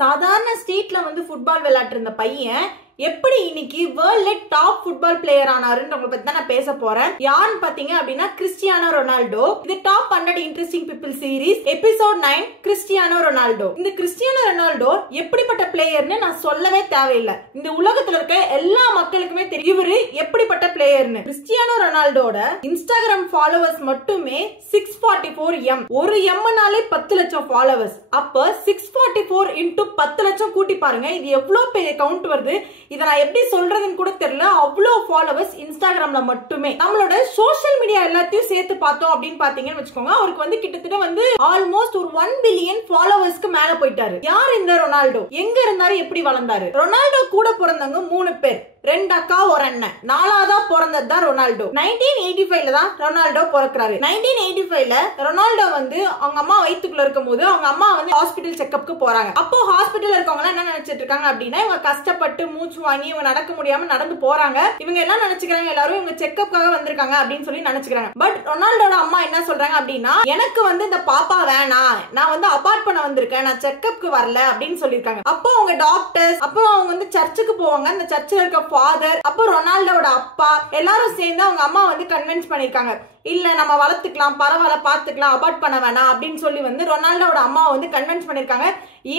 சாதாரண ஸ்ட்ரீட்ல வந்து ஃபுட்பால் விளையாட்டு இருந்த பையன் எப்படி இன்னைக்கு வேர்ல்ட்ல டாப் ஃபுட்பால் பிளேயர் ஆனாருன்னு உங்களை பத்தி தான் நான் பேச போறேன். யாருன்னு பாத்தீங்க அப்படின்னா கிறிஸ்டியானோ ரொனால்டோ. இது top 100 interesting people series episode 9 Cristiano Ronaldo. இந்த கிறிஸ்டியானோ ரொனால்டோ எப்படிப்பட்ட பிளேயர்னு நான் சொல்லவே தேவையில்லை. இந்த உலகத்துல இருக்க எல்லா மக்களுக்குமே தெரியும் இவரு எப்படிப்பட்ட பிளேயர்னு. கிறிஸ்டியானோ ரொனால்டோட இன்ஸ்டாகிராம் ஃபாலோவர்ஸ் மட்டுமே 644 M. ஒரு எம்னாலே 10 லட்சம் ஃபாலோவர்ஸ். அப்ப 644 into 10 லட்சம் கூட்டி பாருங்க, இது எவ்வளவு பெரிய கவுண்ட் வருது. இத நான் எப்படி சொல்றதுன்னு கூட தெரியல. அவ்வளவு ஃபாலோவர்ஸ் இன்ஸ்டாகிராம்ல மட்டுமே. நம்மளோட சோஷியல் மீடியா எல்லாத்தையும் சேர்த்து பார்த்தோம் அப்படின்னு பாத்தீங்கன்னு வச்சுக்கோங்க, அவருக்கு வந்து கிட்டத்தட்ட வந்து ஆல்மோஸ்ட் ஒரு 1 பில்லியன் ஃபாலோவர்ஸ்க்கு மேல போயிட்டாரு. யார் இந்த ரொனால்டோ? எங்க இருந்தாரு, எப்படி வளர்ந்தாரு? ரொனால்டோ கூட பிறந்தவங்க 3 பேர், 2 அக்கா ஒரு அண்ணன். 4ஆவதா பிறந்தது தான் ரொனால்டோ. 1985ல தான் ரொனால்டோ பிறக்கிறாரு. 1985ல ரொனால்டோ வந்து அவங்க அம்மா வயித்துக்குள்ள இருக்கும் போது அவங்க அம்மா வந்து ஹாஸ்பிட்டல் செக்அப்க்கு போறாங்க. அப்போ ஹாஸ்பிட்டல் இருக்கவங்க என்ன நினைச்சிட்டு இருக்காங்க அப்படின்னா, இவங்க கஷ்டப்பட்டு மூச்சு வாங்கி இவங்க நடக்க முடியாம நடந்து போறாங்க. இவங்க எல்லாம் நினைச்சுக்கிறாங்க எல்லாரும் இவங்க செக்அப்காக வந்திருக்காங்க அப்படின்னு சொல்லி நினைச்சுக்கிறாங்க. பட் ரொனால்டோட அம்மா என்ன சொல்றாங்க அப்படின்னா, எனக்கு வந்து இந்த பாப்பா வேணாம், நான் வந்து அபார்ட் பண்ண வந்திருக்கேன், நான் செக்அப்க்கு வரல அப்படின்னு சொல்லிருக்காங்க. அப்போ அவங்க டாக்டர்ஸ், அப்புறம் அவங்க வந்து சர்ச்சுக்கு போவாங்க. அந்த சர்ச்சில் இருக்க ஃபாதர், அப்போ ரொனால்டோட அப்பா எல்லாரும் சேர்ந்து அவங்க அம்மா வந்து கன்வின்ஸ் பண்ணிருக்காங்க, இல்ல நம்ம வளர்த்துக்கலாம், பரவாயில்ல பாத்துக்கலாம், அபார்ட் பண்ண வேணாம் அப்படின்னு சொல்லி வந்து ரொனால்டோட அம்மா வந்து கன்வின்ஸ் பண்ணிருக்காங்க.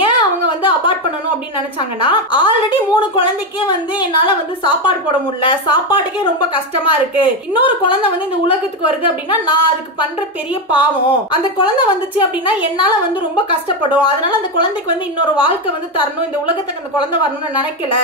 ஏன் அவங்க வந்து அபார்ட் பண்ணணும் அப்படின்னு நினைச்சாங்கன்னா, ஆல்ரெடி 3 குழந்தைக்கே வந்து என்னால வந்து சாப்பாடு போட முடியல, சாப்பாட்டுக்கே ரொம்ப கஷ்டமா இருக்கு, இன்னொரு குழந்தை வந்து இந்த உலகத்துக்கு வருது அப்படின்னா நான் அதுக்கு பண்ற பெரிய பாவம், அந்த குழந்தை வந்துச்சு அப்படின்னா என்னால வந்து ரொம்ப கஷ்டப்படும், அதனால அந்த குழந்தைக்கு வந்து இன்னொரு வாழ்க்கை வந்து தரணும், இந்த உலகத்துக்கு அந்த குழந்தை வரணும்னு நினைக்கல,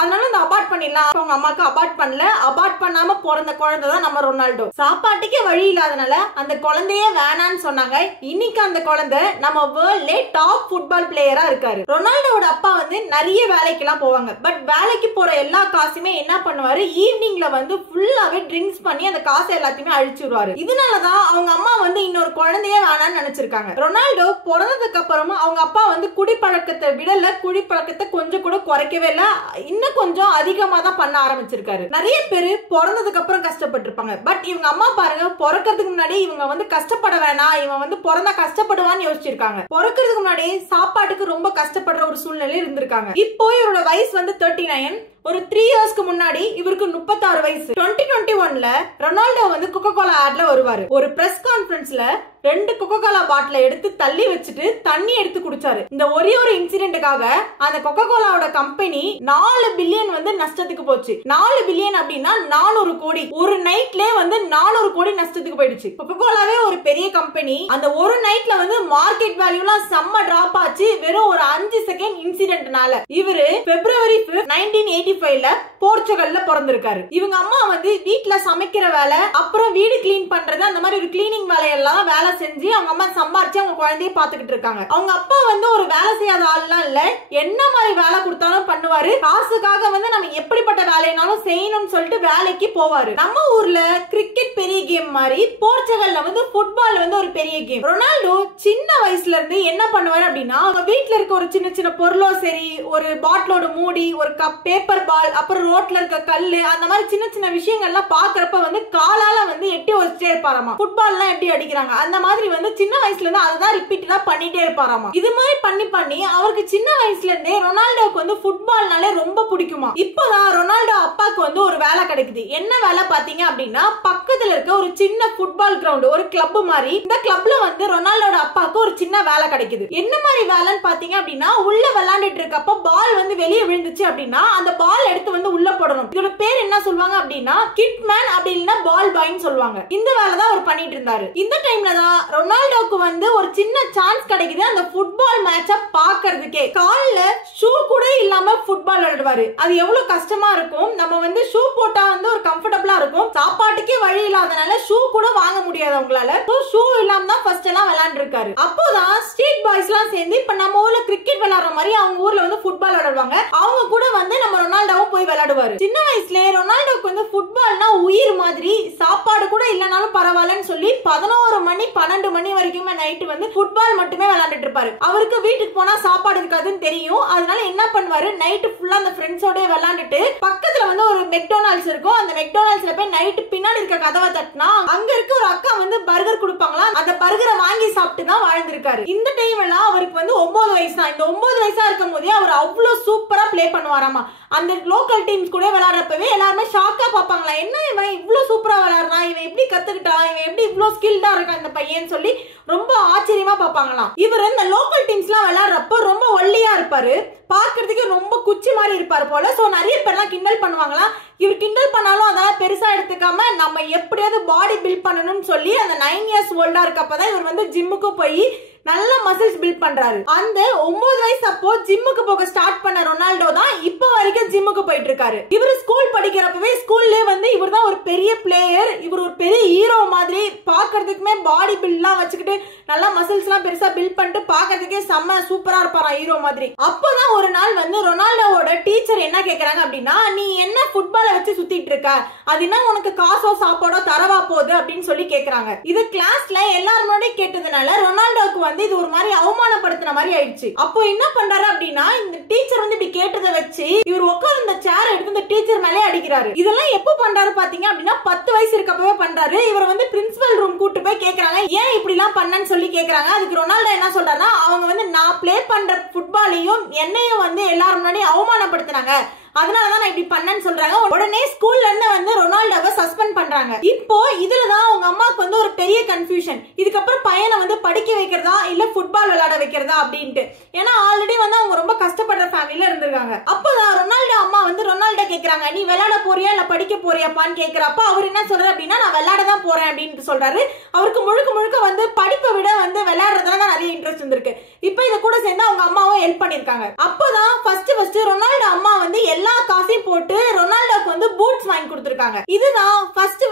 அதனால இந்த அபார்ட் பண்ணிடலாம். அவங்க அம்மாக்கு அபார்ட் பண்ணல, அபார்ட் பண்ணாம பிறந்த குழந்தை தான் நம்ம ரொனால்டோ. சாப்பாட்டுக்கே வழி இல்லாதனால அந்த குழந்தையே வேணான்னு சொன்னாங்க. இன்னைக்கு அந்த குழந்தை நம்ம வேர்ல்ட்ல டாப் ஃபுட்பால் பிளேயரா இருக்காரு. ரொனால்டோட அப்பா வந்து நிறைய வேலைக்கெல்லாம் போவாங்க. பட் வேலைக்கு போற எல்லா காசுமே என்ன பண்ணுவாரு, ஈவினிங்ல வந்து ஃபுல்லாவே ட்ரிங்க்ஸ் பண்ணி அந்த காசை எல்லாத்தையுமே அழிச்சுடுவாரு. இதனாலதான் அவங்க அம்மா வந்து இன்னொரு குழந்தையே வேணான்னு நினைச்சிருக்காங்க. ரொனால்டோ பிறந்ததுக்கு அப்புறமா அவங்க அப்பா வந்து குடிப்பழக்கத்தை விடல, குடிப்பழக்கத்தை கொஞ்சம் கூட குறைக்கவே இல்ல, இன்னும் கொஞ்சம் அதிகமா தான் பண்ண ஆரம்பிச்சிருக்காரு. நிறைய பேரு பிறந்ததுக்கு அப்புறம் கஷ்டப்பட்டு இருப்பாங்க. பட் இவங்க அம்மா பாருங்க, பிறக்கிறதுக்கு முன்னாடி இவங்க வந்து கஷ்டப்பட வேணாம், இவன் வந்து பிறந்தா கஷ்டப்படுவான்னு யோசிச்சிருக்காங்க. பிறக்கிறதுக்கு முன்னாடி சாப்பாட்டுக்கு ரொம்ப கஷ்டப்படுற ஒரு சூழ்நிலை இருந்திருக்காங்க. இப்போ இவரோட வயசு வந்து 39. ஒரு 3 இயர்ஸ்க்கு முன்னாடி இவருக்கு 36 வயசு. 2021ல ரொனால்டோ வந்து கொக்கோ கோலா ஆட்ல வருவாரு. ஒரு பிரஸ் கான்ஃபரன்ஸ்ல 2 கொக்கோ கோலா பாட்டில எடுத்து தள்ளி வச்சுட்டு தண்ணி எடுத்து குடிச்சாரு. இந்த ஒரே ஒரு இன்சிடென்ட்காக அந்த கொக்கோ கோலாவோட கம்பெனி 4 பில்லியன் வந்து நஷ்டத்துக்கு போச்சு. 4 பில்லியன் அப்படின்னா 400 கோடி. ஒரு நைட்லயே வந்து 400 கோடி நஷ்டத்துக்கு போயிடுச்சு. கொக்கோ கோலாவே ஒரு பெரிய கம்பெனி, அந்த ஒரு நைட்ல வந்து மார்க்கெட் வேல்யூலாம் செம்ம டிராப் ஆச்சு, வெறும் ஒரு 5 செகண்ட் இன்சிடென்ட்னால. இவரு February 5, 1985ல போர்ச்சுகல்ல பிறந்திருக்காரு. இவங்க அம்மா வந்து வீட்டுல சமைக்கிற வேலை, அப்புறம் வீடு கிளீன் பண்றது, அந்த மாதிரி ஒரு கிளீனிங் வேலையெல்லாம் வேலை செஞ்சு அவங்க அம்மா சம்பாரிச்சு அவங்க குழந்தைய பாத்துக்கிட்டு இருக்காங்க. அவங்க அப்பா வந்து ஒரு வேலை செய்யாத ஆள்லாம் இல்ல, என்ன மாதிரி வேலை கொடுத்தாலும் பண்ணுவாரு. காசுக்காக வந்து நம்ம எப்படிப்பட்ட வேலைனாலும் செய்யணும்னு சொல்லிட்டு வேலைக்கு போவாரு. நம்ம ஊர்ல கிரிக்கெட் பெரிய கேம் மாதிரி போர்ச்சுகல்ல வந்து ஃபுட்பால் வந்து ஒரு பெரிய கேம். ரொனால்டோ சின்ன வயசுல இருந்து என்ன பண்ணுவாரு அப்படின்னா, அவங்க வீட்டுல இருக்க ஒரு சின்ன சின்ன பொருளோ சரி, ஒரு பாட்டிலோட மூடி, ஒரு கப் பேப்பர் பால், அப்புறம் ரோட்ல இருக்க கல்லு, அந்த மாதிரி சின்ன சின்ன விஷயங்கள்லாம் பாக்குறப்ப வந்து காலால வந்து எட்டி வச்சுட்டே இருப்பாராமா. ஃபுட்பால் எல்லாம் எப்படி அடிக்கிறாங்க அந்த மாதிரி வந்து சின்ன வயசுல இருந்து அதுதான் ரிப்பீட்டடா பண்ணிட்டே இருப்பாராமா. இது மாதிரி பண்ணி பண்ணி அவருக்கு சின்ன வயசுல இருந்தே ரொனால்டோக்கு வந்து ஃபுட்பால்னாலே ரொம்ப பிடிக்குமா. இப்போதான் ரொனால்டோ அப்பாக்கு வந்து ஒரு வேலை கிடைக்குது. என்ன வேலை பாத்தீங்க அப்படின்னா, பக்கத்துல இருக்க ஒரு சின்ன ஃபுட்பால் கிரவுண்ட், ஒரு கிளப் மாதிரி, இந்த கிளப்ல வந்து ரொனால்டோட அப்பாக்கு ஒரு சின்ன வேலை கிடைக்குது. என்ன மாதிரி வேலைன்னு பாத்தீங்க அப்படின்னா, உள்ள விளையாண்டுட்டு இருக்கப்ப பால் வந்து வெளியே விழுந்துச்சு அப்படின்னா அந்த பால் எடுத்து வந்து உள்ள போடணும். இதோட பேர் என்ன சொல்லுவாங்க அப்படின்னா கிட்மேன், அப்படி இல்லைன்னா பால் பாய்ன்னு சொல்லுவாங்க. இந்த வேலை தான் அவர் பண்ணிட்டு இருந்தாரு. இந்த டைம்ல தான் ரொனால்டோக்கு வந்து ஒரு சின்ன சான்ஸ் கிடைக்குது அந்த ஃபுட்பால் மேட்ச பாக்குறதுக்கே. கால்ல ஷூ கூட இல்லாம ஃபுட்பால் விளையாடுவாரு. அது எவ்வளவு கஷ்டமா இருக்கும். நம்ம வந்து ஷூ போட்டா வந்து ஒரு கம்ஃபர்டபுளா இருக்கும், சாப்பாட்டுக்கே வழி இல்லாதனால ஷூ கூட வாங்க முடியாது அவங்களால. ஷூ இல்லாம தான் ஃபர்ஸ்ட் எல்லாம் விளையாண்டு இருக்காரு. அப்போதான் ஸ்ட்ரீட் பாய்ஸ் எல்லாம் சேர்ந்து இப்ப நம்ம ஊர்ல கிரிக்கெட் விளையாடுற மாதிரி அவங்க ஊர்ல வந்து ஃபுட்பால் விளையாடுவாங்க. அவங்க கூட வந்து நம்ம ரொனால்டோவும் போய் விளையாடுவாங்க. விளையாடுவாரு. சின்ன வயசுல ரொனால்டோக்கு வந்து ஃபுட்பால்னா உயிர் மாதிரி, சாப்பாடு கூட இல்லனாலும் பரவாயில்லன்னு சொல்லி 11 மணி 12 மணி வரைக்குமே நைட் வந்து ஃபுட்பால் மட்டுமே விளையாண்டுட்டு இருப்பாரு. அவருக்கு வீட்டுக்கு போனா சாப்பாடு இருக்காதுன்னு தெரியும். அதனால என்ன பண்ணுவாரு, நைட் ஃபுல்லா அந்த ஃப்ரெண்ட்ஸோட விளையாண்டுட்டு பக்கத்துல வந்து ஒரு மெக்டொனால்ட்ஸ் இருக்கும். அந்த மெக்டொனால்ட்ஸ்ல போய் நைட் பின்னாடி இருக்க கதவை தட்டினா அங்க இருக்க ஒரு அக்கா வந்து பர்கர் கொடுப்பாங்களா, அந்த பர்கரை வாங்கி சாப்பிட்டு தான் வாழ்ந்திருக்காரு. இந்த டைம்ல அவருக்கு வந்து 9 வயசு தான். இந்த 9 வயசா இருக்கும் போதே அவர் அவ்வளவு சூப்பரா பிளே பண்ணுவாராமா. அந்த லோக்கல் டீம்ஸ் கூட விளையாடுறப்பவே எல்லாருமே ஷாக்கா பாப்பாங்களா, என்ன இவன் இவ்வளவு சூப்பரா விளையாடுறான், இவன் எப்படி கத்துக்கிட்டான், இவன் எப்படி இவ்வளவு ஸ்கில்டா இருக்கான் இந்த பையன் சொல்லி ரொம்ப ஆச்சரியமா பாப்பாங்களாம். இவர் இந்த லோக்கல் டீம்ஸ் எல்லாம் விளையாடுறப்ப ரொம்ப ஒல்லியா இருப்பாரு, பாக்குறதுக்கு ரொம்ப குச்சி மாதிரி இருப்பாரு போல. சோ நிறைய பேர்லாம் கிண்டல் பண்ணுவாங்களா. இவர் கிண்டல் பண்ணாலும் அதான் பெருசா எடுத்துக்காம நம்ம எப்படியாவது பாடி பில்ட் பண்ணணும்னு சொல்லி அந்த 9 இயர்ஸ் ஓல்டா இருக்கப்பதான் இவர் வந்து ஜிம்முக்கு போய் நல்ல மசில்ஸ் பில்ட் பண்றாரு. அந்த 9 வயசு அப்போ ஜிம்முக்கு போக ஸ்டார்ட் பண்ண ரொனால்டோ தான் இப்ப வரைக்கும் ஜிம்முக்கு போயிட்டு இருக்காரு. இவர் ஸ்கூல் படிக்கிறப்பவே ஸ்கூல்ல வந்து இவர் தான் ஒரு பெரிய பிளேயர், இவர் ஒரு பெரிய ஹீரோ மாதிரி, பாக்குறதுக்குமே பாடி பில்ட் எல்லாம் வச்சுக்கிட்டு நல்லா மசில்ஸ் எல்லாம் பெருசா பில்ட் பண்ணிட்டு பாக்குறதுக்கே செம்ம சூப்பரா இருப்பாரா ஹீரோ மாதிரி. அப்பதான் ஒரு நாள் வந்து ரொனால்டோவோட டீச்சர் என்ன கேக்குறாங்க அப்படின்னா, நீ என்ன ஃபுட்பாலை வச்சு சுத்திட்டு இருக்க, அது என்ன உனக்கு காசோ சாப்பாடோ தரவா போகுது அப்படின்னு சொல்லி கேக்குறாங்க. இது கிளாஸ்ல எல்லாரும் கேட்டதுனால ரொனால்டோக்கு வந்து இது ஒரு மாதிரி அவமானப்படுத்தின மாதிரி ஆயிடுச்சு. அப்போ என்ன பண்றாரு அப்படின்னா, இந்த டீச்சர் வந்து இப்படி கேட்டதை வச்சு இவர் உட்கார்ந்து இந்த சேர் எடுத்து இந்த டீச்சர் மேலே அடிக்கிறாரு. இதெல்லாம் எப்போ பண்றாரு பாத்தீங்க அப்படின்னா 10 வயசு இருக்கப்பவே பண்றாரு. இவர் வந்து பிரின்சிபல் ரூம் கூட்டு போய் கேக்குறாங்க, ஏன் இப்படி எல்லாம் பண்ணன்னு சொல்லி கேக்குறாங்க. அதுக்கு ரொனால்டோ என்ன சொல்றாருன்னா, அவங்க வந்து நான் பிளே பண்ற ஃபுட்பாலையும் என்னையும் வந்து எல்லாரும் முன்னாடி அவமானப்படுத்தினாங்க, அதனாலதான் நான் இப்படி பண்ணேன்னு சொல்றாங்க. உடனே ஸ்கூல்ல இருந்து வந்து ரொனால்டோவை சஸ்பெண்ட் பண்றாங்க. இப்போ இதுலதான் அவங்க அம்மாக்கு வந்து ஒரு பெரிய கன்ஃபியூஷன், இதுக்கப்புறம் பையனை வந்து படிக்க வைக்கிறதா இல்ல ஃபுட்பால் விளையாட வைக்கிறதா அப்படின்ட்டு. ஏன்னா ஆல்ரெடி வந்து அவங்க ரொம்ப கஷ்டப்படுற ஃபேமிலில இருந்திருக்காங்க. அப்பதான் ரொனால்டோ அம்மா வந்து ரொனால்டோ கேக்குறாங்க, நீ விளையாட போறியா இல்ல படிக்க போறியாப்பான்னு கேக்குறப்ப அவர் என்ன சொல்றாரு அப்படின்னா, நான் விளையாட தான் போறேன் அப்படின்னு சொல்றாரு. அவருக்கு முழுக்க முழுக்க வந்து படிப்பை விட வந்து விளையாடுறதுல தான் நிறைய இன்ட்ரெஸ்ட் இருந்திருக்கு. இப்ப இத கூட சேர்ந்து அவங்க அம்மாவும் ஹெல்ப் பண்ணிருக்காங்க. அப்பதான் ஃபர்ஸ்ட் ரொனால்டோ அம்மா வந்து எல்லா காசையும் போட்டு ரொனால்டோக்கு வந்து பூட்ஸ் வாங்கி கொடுத்திருக்காங்க. இதுதான் ஃபர்ஸ்ட்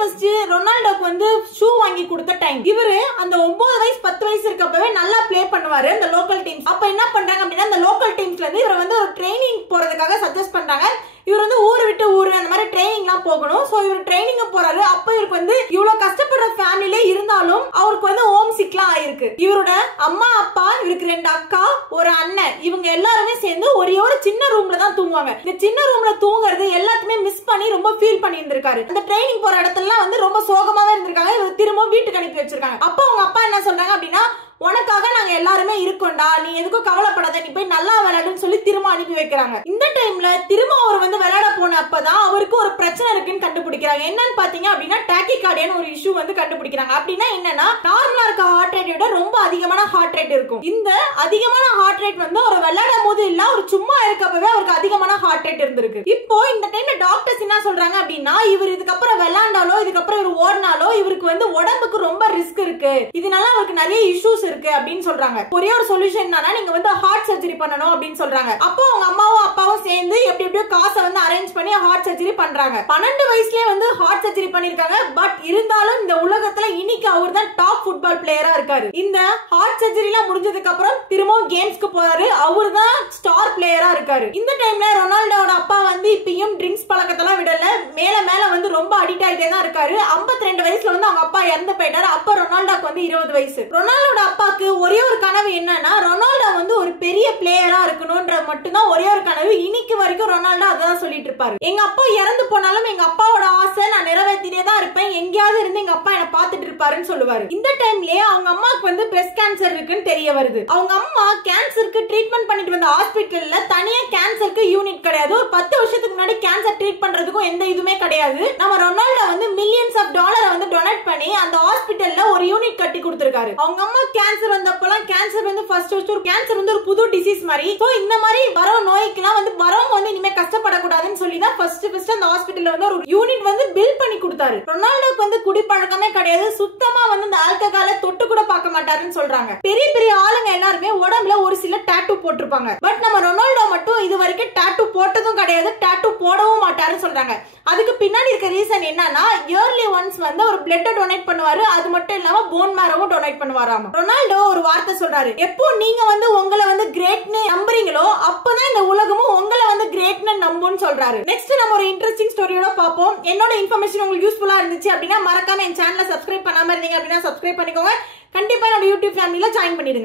ரொனால்டோக்கு வந்து ஷூ வாங்கி கொடுத்த டைம். இவரு அந்த 9 வயசு 10 வயசு இருக்கப்பவே நல்லா பிளே பண்ணுவாரு அந்த லோக்கல் டீம்ஸ். அப்ப என்ன பண்றாங்க அப்படின்னா, அந்த லோக்கல் டீம்ஸ்ல இருந்து இவரை வந்து ஒரு ட்ரைனிங் போறதுக்காக சஜஸ்ட் பண்றாங்க. இவர் வந்து ஊர் விட்டு ஊர் அந்த மாதிரி ட்ரைனிங் எல்லாம் போகணும். சோ இவர் ட்ரைனிங் போறாரு. அப்ப இவருக்கு வந்து இவ்வளவு கஷ்டப்படுற ஃபேமிலில இருந்தாலும் அவருக்கு வந்து ஹோம் சிக்லாம் ஆயிருக்கு. இவரோட அம்மா அப்பா, இவருக்கு 2 அக்கா, ஒரு அண்ணன், இவங்க எல்லாருமே சேர்ந்து ஒரே ஒரு சின்ன ரூம்ல தான் தூங்குவாங்க. இந்த சின்ன ரூம்ல தூங்குறது எல்லாத்தையுமே மிஸ் பண்ணி ரொம்ப ஃபீல் பண்ணி இருந்திருக்காரு. அந்த ட்ரைனிங் போற இடத்துல வந்து ரொம்ப சோகமாவே இருந்திருக்காங்க. இவர் திரும்ப வீட்டுக்கு அனுப்பி வச்சிருக்காங்க. அப்ப அவங்க அப்பா என்ன சொல்றாங்க அப்படின்னா, உனக்காக நாங்க எல்லாருமே இருக்கோம்டா, நீ எதுக்கும் கவலைப்படாத, நீ போய் நல்லா விளையாடுன்னு சொல்லி திரும்ப அனுப்பி வைக்கிறாங்க. இந்த டைம்ல திரும்ப அவர் வந்து விளையாட போன அப்பதான் அவருக்கு ஒரு பிரச்சனை இருக்குன்னு கண்டுபிடிக்கிறாங்க. என்னன்னு பாத்தீங்க அப்படின்னா, டாக்கிகார்டியான்னு ஒரு இஷ்யூ வந்து கண்டுபிடிக்கிறாங்க. அப்படின்னா என்னன்னா, நார்மலா இருக்க ஹார்ட் ரேட் விட ரொம்ப அதிகமான ஹார்ட் ரேட் இருக்கும். இந்த அதிகமான ஹார்ட் ரேட் வந்து ஒரு விளையாடும் போது இல்ல, ஒரு சும்மா இருக்கப்பவே அவருக்கு அதிகமான ஹார்ட் ரேட் இருந்திருக்கு. இப்போ இந்த டைம்ல டாக்டர்ஸ் என்ன சொல்றாங்க அப்படின்னா, இவர் இதுக்கப்புறம் விளையாண்டாலோ இதுக்கப்புறம் இவர் ஓடினாலோ இவருக்கு வந்து உடம்புக்கு ரொம்ப ரிஸ்க் இருக்கு, இதனால அவருக்கு நிறைய இஷ்யூஸ் இருக்கு அப்படின்னு சொல்றாங்க. ஒரே ஒரு சொல்யூஷன் தானா, நீங்க வந்து ஹார்ட் சர்ஜரி பண்ணணும் அப்படின்னு சொல்றாங்க. அப்போ அவங்க அம்மாவும் அப்பாவும் சேர்ந்து எப்படியோ காசை வந்து அரேஞ்ச் பண்ணி ஹார்ட் சர்ஜரி பண்றாங்க. 12 வயசுலயே வந்து ஹார்ட் சர்ஜரி பண்ணிருக்காங்க. பட் இருந்தாலும் இந்த உலகத்துல இன்னைக்கு அவர் தான் டாப் ஃபுட்பால் பிளேயரா இருக்காரு. இந்த ஹார்ட் சர்ஜரி எல்லாம் முடிஞ்சதுக்கு அப்புறம் திரும்பவும் கேம்ஸ்க்கு போறாரு. அவர் தான் ஸ்டார் பிளேயரா இருக்காரு. இந்த டைம்ல ரொனால்டோட அப்பா வந்து இப்பயும் ட்ரிங்க்ஸ் பழக்கத்தெல்லாம் விடல, மேல மேல வந்து ரொம்ப அடிக்ட் ஆகிட்டே தான் இருக்காரு. 52 வயசுல வந்து அவங்க அப்பா இறந்து போயிட்டாரு. அப்ப ரொனால்டோக்கு வந்து 20 வயசு. ரொனால்டோட அப்பாக்கு ஒரே ஒரு கனவு என்னன்னா, ரொனால்டோ வந்து ஒரு பெரிய பிளேயரா இருக்கணும்ன்ற மட்டும்தான் ஒரே ஒரு கனவு. இன்னைக்கு வரைக்கும் ரொனால்டோ அதான் சொல்லிட்டு இருப்பாரு. எங்க அப்பா இறந்து போனாலும் எங்க அப்பாவோட ஆசை நான் நிறைவேற்றிட்டே தான் இருப்பேன், எங்கேயாவது இருந்து எங்க அப்பா என்ன பாத்துட்டு இருப்பாருன்னு சொல்லுவாரு. இந்த டைம்லயே அவங்க அம்மாக்கு வந்து பிரஸ்ட் கேன்சர் இருக்குன்னு தெரிய வருது. அவங்க அம்மா கேன்சருக்கு ட்ரீட்மெண்ட் பண்ணிட்டு வந்த ஹாஸ்பிட்டல்ல தனியா கேன்சருக்கு யூனிட் கிடையாது. ஒரு 10 வருஷத்துக்கு முன்னாடி கேன்சர் ட்ரீட் பண்றதுக்கும் எந்த இதுவுமே கிடையாது. நம்ம ரொனால்டோ வந்து மில்லியன்ஸ் ஆஃப் டாலரை வந்து டொனேட் பண்ணி அந்த ஹாஸ்பிட்டல்ல ஒரு யூனிட் கட்டி கொடுத்திருக்காரு. அவங்க அம்மா கேன்சர் வந்தப்பலாம் கேன்சர் வந்து ஃபர்ஸ்ட் கேன்சர் வந்து ஒரு புது டிசீஸ் மாதிரி. சோ இந்த மாதிரி வர நோய்க்குலாம் வந்து வரவங்க வந்து இனிமே கஷ்டப்படக்கூடாதுன்னு சொல்லி தான் ஃபர்ஸ்ட் அந்த ஹாஸ்பிட்டல்ல வந்து ஒரு யூனிட் வந்து பில்ட் பண்ணி கொடுத்தாரு. ரொனால்டோக்கு வந்து குடிப்பழக்கமே கிடையாது, சுத்தமா வந்து இந்த ஆல்கஹாலை தொட்டு கூட பார்க்க மாட்டாருன்னு சொல்றாங்க. பெரிய பெரிய ஆளுங்க எல்லாருமே உடம்புல ஒரு சில டாட்டூ போட்டிருப்பாங்க. பட் நம்ம ரொனால்டோ மட்டும் இது வரைக்கும் டாட்டூ போட்டதும் கிடையாது, டாட்டூ போடவும் மாட்டாருன்னு சொல்றாங்க. அதுக்கு பின்னாடி இருக்க ரீசன் என்னன்னா, இயர்லி ஒன்ஸ் வந்து ஒரு பிளட் டொனேட் பண்ணுவாரு. அது மட்டும் இல்லாம போன் மேரோவும் டொனேட் பண்ணுவாராம். ரொனால்டோ ஒரு வார்த்தை சொல்றாரு, எப்போ நீங்க வந்து உங்களை வந்து கிரேட்னு நம்புறீங்களோ அப்பதான் இந்த உலகமும் உங்களை வந்து கிரேட்னு நம்புன்னு பண்ணணும்னு சொல்றாரு. நெக்ஸ்ட் நம்ம ஒரு இன்ட்ரெஸ்டிங் ஸ்டோரியோட பாப்போம். என்னோட இன்ஃபர்மேஷன் உங்களுக்கு யூஸ்ஃபுல்லா இருந்துச்சு அப்படின்னா மறக்காம என் சேனலை சப்ஸ்கிரைப் பண்ணாம இருந்தீங்க அப்படின்னா சப்ஸ்கிரைப் பண்ணிக்கோங்க. கண்டிப்பா என்னோட யூடியூப் ஃபேமிலில ஜாயின் பண்ணிடுங்க.